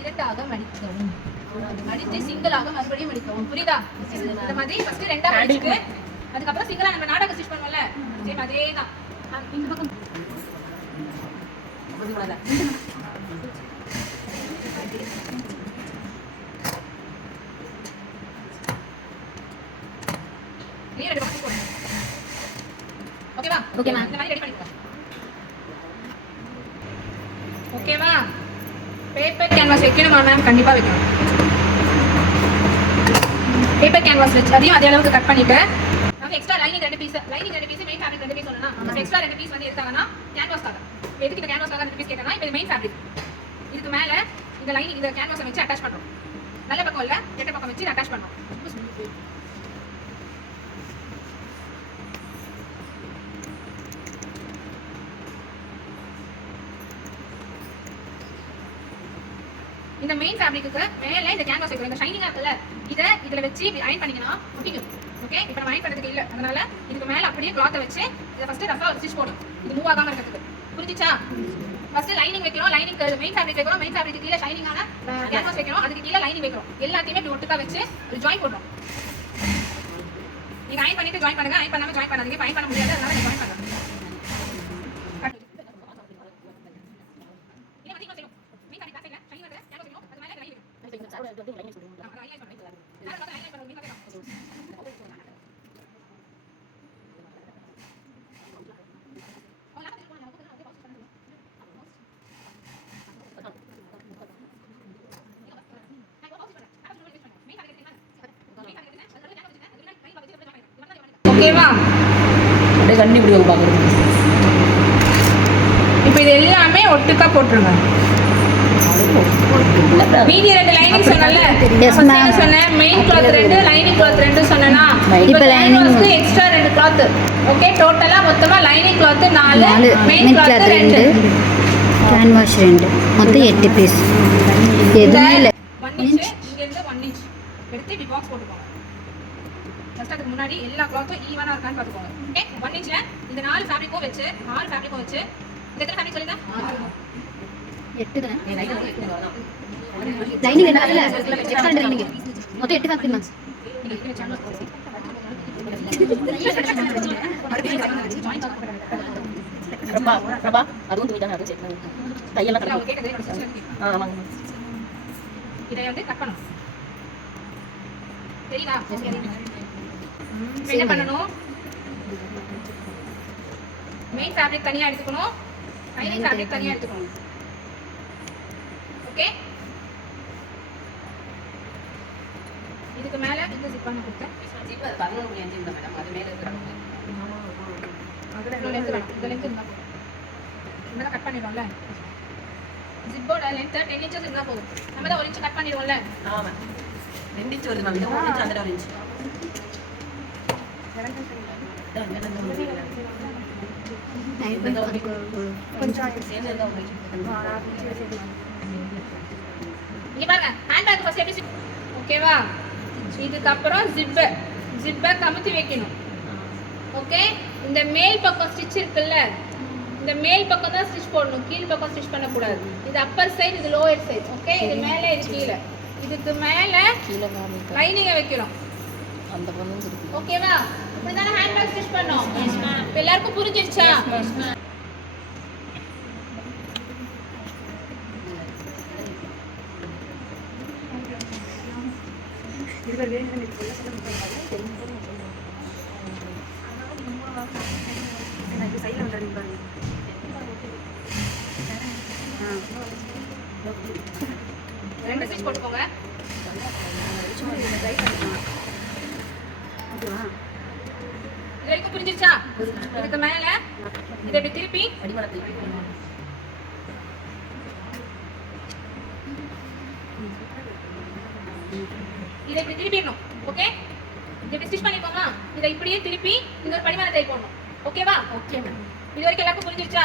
இரண்டாக மடிக்கவும். மடித்து சிங்கிளாக மறுபடியும் மடிக்கவும். புரியுதா? இந்த மாதிரி ஃபர்ஸ்ட் ரெண்டா மடிச்சிட்டு அதுக்கப்புறம் சிங்கிளா நம்ம நாடகம் ஸ்டிச் பண்ணுவோம்ல, சேம் அதே தான். இந்த பக்கம் ஓகேவா? ஓகேமா. இந்த மாதிரி ரெடி பண்ணிக்கோ. ஓகேவா? பேப்பர் கேன்வாஸ் வைக்கணுமா மேம்? கண்டிப்பா வைக்கணும். பேப்பர் கேன்வாஸ் வச்சு அதையும் அதே அளவுக்கு கட் பண்ணிட்டு நமக்கு extra lining 2 piece main fabric 2 piece சொல்லணும்னா நம்ம எக்ஸ்ட்ரா 2 பீஸ் வந்து எடுத்தாங்கன்னா கேன்வாஸ்க்காக. எதுக்கு இந்த கேன்வாஸ்க்காக 2 பீஸ் கேட்டனா இப்போ மெயின் ஃபேப்ரிக் இதுக்கு மேல இந்த லைனிங் இந்த கேன்வாஸை வச்சு அட்டாச் பண்றோம். நல்ல பக்கம் இல்ல கெட்ட பக்கம் வச்சு அட்டாச் பண்றோம். இந்த மெயின் ஃபேப்ரிக்கு மேல இந்த கேன்வாஸ் வைக்கிறோம். இந்த ஷைனிங்கா இருக்குல்ல இதை இதுல வச்சு அயன் பண்ணீங்கன்னா ஒட்டிக்கும். ஓகே, இப்போ நம்ம அயன் பண்றதுக்கு இல்ல, அதனால இதுக்கு மேல அப்படியே கிளாத்தை வச்சு இதை ஃபர்ஸ்ட் ரஃபா ஸ்டிச் போடும். இது மூவ் ஆகாம இருக்கிறதுக்கு. புரிஞ்சுச்சா? ஃபர்ஸ்ட் லைனிங் வைக்கிறோம், லைனிங் மெயின் ஃபேப்ரிக் வைக்கிறோம், மெயின் ஃபேப்ரிக் கீழ ஷைனிங்கான கேன்வாஸ் வைக்கிறோம், அதுக்கு கீழ லைனிங் வைக்கிறோம். எல்லாத்தையுமே இப்படி ஒட்டுக்கா வச்சு ஒரு ஜாயின் போடுறோம். நீங்க அயன் பண்ணிட்டு ஜாயின் பண்ணுங்க, அயன் பண்ணாம ஜாயின் பண்ணாதீங்க. அயன் பண்ண முடியாது, அதனால நீங்க ஜாயின் பண்ணுங்க. ஓகேவா? அப்படியே கண்ணி இப்படி பார்க்குறோம். இப்போ இது எல்லாமே ஒட்டுக்கா போட்டுருங்க. மீதி 2 லைனிங் சொன்னல, சொன்னேன் மெயின் கிளாத் 2 லைனிங் கிளாத் 2 சொன்னேனா. இப்போ லைனிங்க்கு எக்ஸ்ட்ரா 2 கிளாத். ஓகே, டோட்டலா மொத்தமா lining cloth 4, main cloth 2, canvas 2, மொத்தம் 8 பீஸ். எதுமே இல்ல. 1 இன்ச் இங்க இருந்து 1 இன்ச் எடுத்து இப்படி பாக்ஸ் போட்டுக்கோங்க. ஃபர்ஸ்ட் அதுக்கு முன்னாடி எல்லா கிளாத்தும் ஈவனா இருக்கான்னு பாத்துக்கோங்க. ஓகே, 1 இன்ச்ல இந்த 4 ஃபேப்ரிக்கும் வச்சு 6 ஃபேப்ரிக்கும் வச்சு எத்தனை ஃபேப்ரிக் சொல்லுங்க? 8 தான? லைனிங் என்ன இல்ல, எக்ஸ்ட்ரா லைனிங். மொத்தம் 8 ஃபேப்ரிக் தான். பிரபா அதுவும் துணிதானே, அது செக் பண்ணு. தையெல்லாம் கரெக்ட். ஆமாங்க. இதை வந்து கட் பண்ணணும். சரிதா? என்ன பண்ணணும்? மெயின் ஃபேப்ரிக் தனியா எடுத்துக்கணும், லைனிங் ஃபேப்ரிக் தனியா எடுத்துக்கணும். ஓகே, இதுக்கு மேல இந்த ஜிப் பண்ண கொடுத்தேன். ஜிப் 11.5 இந்த மேடம், அது மேல இருக்குறாங்க. அதுல லென்த் வேணும், இந்த லென்த் இருந்தா போதும். நம்ம கட் பண்ணிடுவோம்ல, ஜிப்போட லென்த் 10 இன்ச்சஸ் இருந்தா போதும். நம்ம தான் 1 இன்ச் கட் பண்ணிடுவோம்ல. ஆமா, 2 இன்ச் வருது மேம். இந்த 1 இன்ச் அந்த 1 இன்ச். இங்க பாருங்க, ஹேண்ட் பேக் ஃபர்ஸ்ட் எப்படி ஓகேவா? இதுக்கு அப்புறம் ஜிப்பை கமுத்தி வைக்கணும். ஓகே, இந்த மேல் பக்கம் ஸ்டிச் இருக்குல்ல, இந்த மேல் பக்கம் தான் ஸ்டிச் போடணும், கீழ் பக்கம் ஸ்டிச் பண்ண கூடாது. இது அப்பர் சைடு, இது லோயர் சைடு. ஓகே, இது மேல இது கீழ. இதுக்கு மேல லைனிங் வைக்கிறோம். அந்த பொண்ணும் இருக்கு. ஓகேவா? இப்படிதானே ஹேண்ட் பேக் ஸ்டிச் பண்ணோம். எல்லாருக்கும் புரிஞ்சிருச்சா? ரெண்டு ஸ்டிச் போட்டுக்கோங்க. இது வரைக்கும் புரிஞ்சிருச்சா? இதுக்கு மேல இதை இப்படி திருப்பி அடிமளத்தை இதை இப்படி திருப்பிடணும். ஓகே, இப்படி ஸ்டிச் பண்ணிக்கோமா. இதை இப்படியே திருப்பி இந்த ஒரு படிமான தை போடணும். ஓகேவா? Okay ma'am. இது வரைக்கும் எல்லாருக்கும் புரிஞ்சிருச்சா?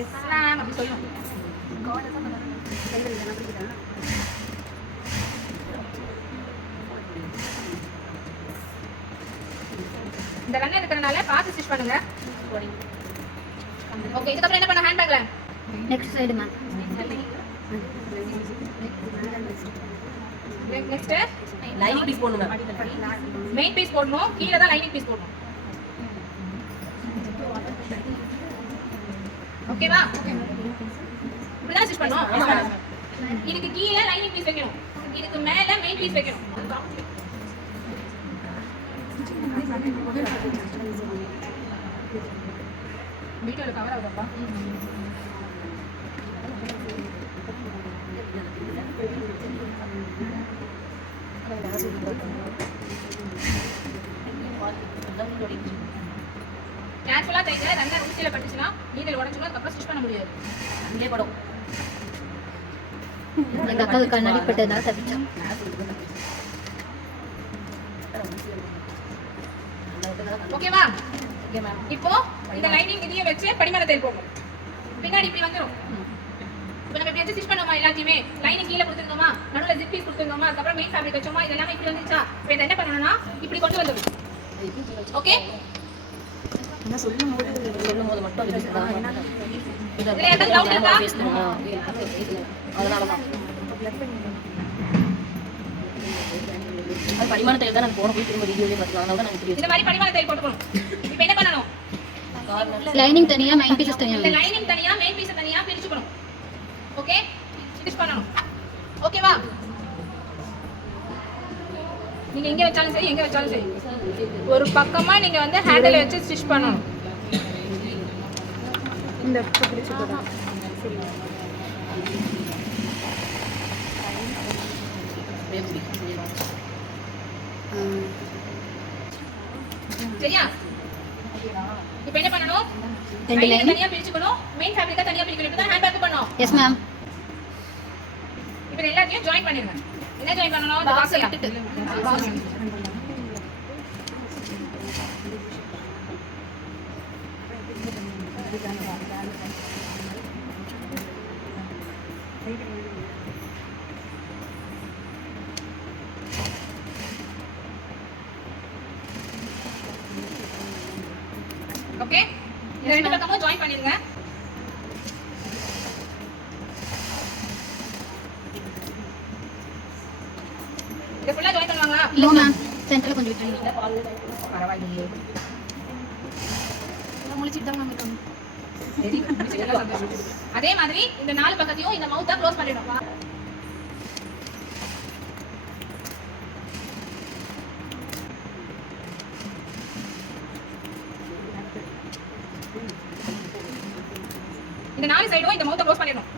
Yes ma'am. அப்படி சொல்லணும். இந்த ரன்னர் இருக்கிறதுனால பார்த்து ஸ்டிச் பண்ணுங்க. ஓகே, இதுக்கப்புறம் என்ன பண்ண ஹேண்ட் பேக்ல next side ma'am. Next lining piece போடணும் மெயின் பீஸ் போடணும், கீழ தான் லைனிங் பீஸ் போடணும். ஓகேவா? இப்படிதான் ஸ்டிச் பண்ணனும். இதுக்கு கீழ லைனிங் பீஸ் வைக்கணும், இதுக்கு மேல மெயின் பீஸ் வைக்கணும். வீடியோல கவர் ஆகுதுப்பா. கேர்ஃபுல்லா தைங்க, ரன்னர் ஊசியில பட்டுச்சுனா நீடல் உடைஞ்சிடும், அதுக்கு அப்புறம் ஸ்டிச் பண்ண முடியாது. இங்கே படும். எங்கள் அக்காவுக்கு கண்ணாடி பட்டதுனால தப்பிச்சோம். ஓகேவா? Okay ma'am. இப்போ இந்த லைனிங் இதையே வச்சு படிமர தையல் போடணும். பின்னாடி இப்படி வந்துரும். இப்போ நம்ம எப்படி ஸ்டிச் பண்ணுவோமா எல்லாத்தையுமே லைனிங் கீழ கொடுத்துருந்தோமா, நடுவுல ஜிப் பீஸ் கொடுத்துருந்தோமா, அதுக்கு அப்புறம் மெயின் ஃபேப்ரிக் வச்சோமா, இதெல்லாம் இப்படி வந்துச்சா. இப்போ இதை என்ன பண்ணணும்னா இப்படி கொண்டு வந்துரும். ஓகே? சொல்லும்போது மட்டும் அது பேசலாம். இதுல ஏதாவது டவுட் இருக்கா? அதனாலதான் அது படிமான தையல் தான் நான் போன போய் திரும்ப வீடியோலயே பார்த்துக்கலாம். அதனால தான் நான் இப்படி இந்த மாதிரி படிமர தையல் போட்டுக்கணும். இப்போ என்ன பண்ணணும்? லைனிங் தனியாக மெயின் பீசஸ் இந்த தனியாக. லைனிங் தனியா மெயின் பீஸ் தனியா பிரிச்சுக்கணும். ஓகே? ஸ்டிச் பண்ணணும். ஓகேவா? நீங்க எங்க வச்சாலும் சரி, எங்க வச்சாலும் சரி, ஒரு பக்கமா நீங்க வந்து ஹேண்டில் வச்சு ஸ்டிச் பண்ணணும். இந்த பிடிச்சு போடா. சரியா? இப்போ என்ன பண்ணணும்? ரெண்டு லைனிங் லைன். தனியா பிரிச்சுக்கணும், மெயின் ஃபேப்ரிக்கா தனியா பிரிக்கணும். இப்போ தான் ஹேண்ட் பேக் பண்ணனும். Yes ma'am. இப்போ எல்லாத்தையும் ஜாயின் பண்ணிடுங்க. என்ன ஜாயின் பண்ணனும்? இந்த பாக்ஸ் எடுத்துட்டு ஓகே? இந்த ரெண்டு பக்கமும் ஜாயின் பண்ணிடுங்க. இத ஃபுல்லா ஜாயின் பண்ணுவாங்களா? இல்லை மேம், சென்டரில் கொஞ்சம் விட்டுருங்க. பரவாயில்லையே. முழிச்சிட்டு தான் மேம் இருக்காங்க. சரி, முடிச்சிட்டா சந்தோஷம். அதே மாதிரி இந்த நாலு பக்கத்தையும் இந்த மவுத்த க்ளோஸ் பண்ணிடணும். இந்த நாலு சைடும் இந்த மவுத்த க்ளோஸ் பண்ணிடணும்.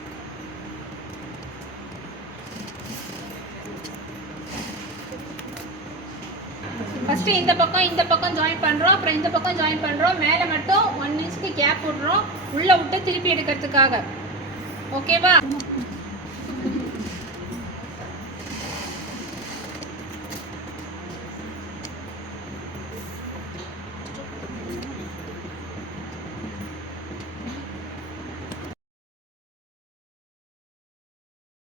ஃபர்ஸ்ட் இந்த பக்கம் ஜாயின் பண்றோம், அப்புறம் இந்த பக்கம் ஜாயின் பண்றோம். மேல மட்டும் 1 இன்ச்சுக்கு கேப் போடுறோம், உள்ள விட்டு திருப்பி எடுக்கிறதுக்காக. ஓகேவா?